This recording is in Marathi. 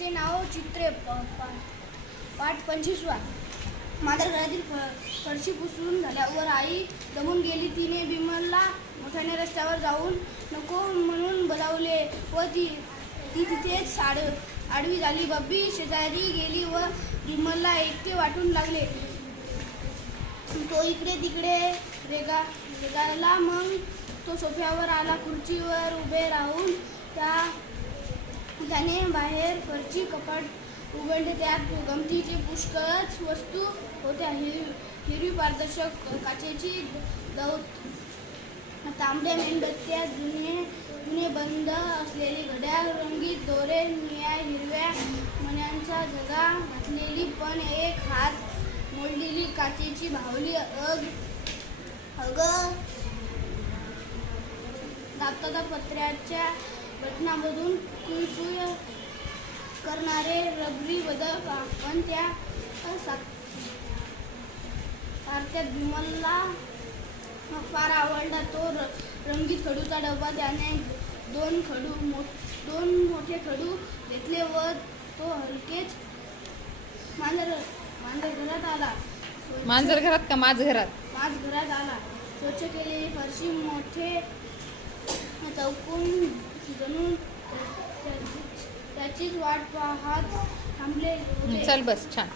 कथेचे नाव चित्रे. पाठ 25. माझ्या घरातील फरशी पुसून झाल्यावर आई दमून गेली. तिने बिमलला मोठ्याने रस्त्यावर जाऊन नको म्हणून बोलावले व ती तिथेच आडवी झाली. बब्बी शेजारी गेली व बिमलला एकटे वाटून लागले. तो इकडे तिकडे रेगायला. मग तो सोफ्यावर आला. खुर्चीवर उभे राहून त्याने बाहेर फरची कपाट उघडले. त्यात गमतीचे पुष्कळच वस्तू होत्या. हिरवी पारदर्शक काचेची दौत, तांबड्या मेणबत्त्या, जुने बंद असलेली घड्याळ, रंगीत दोरे, निळ्या हिरव्या मण्यांचा झगा घातलेली पण एक हात मोडलेली काचेची बाहुली. दाबताना पत्र्याच्या बटणामधून कुळकुळ करणारे रबरी बदक. पण त्या सारख्यात बिमलला फार आवडला तो रंगीत खडूचा डबा. त्याने दोन मोठे खडू घेतले व तो हलकेच मांजर घरात आला. मांजर घरात का माझ घरात? माझ घरात आला. स्वच्छ केलेली फरशी, मोठे चौकोन जणू त्याचीच वाट पाहत थांबले होते. चल बस, छान.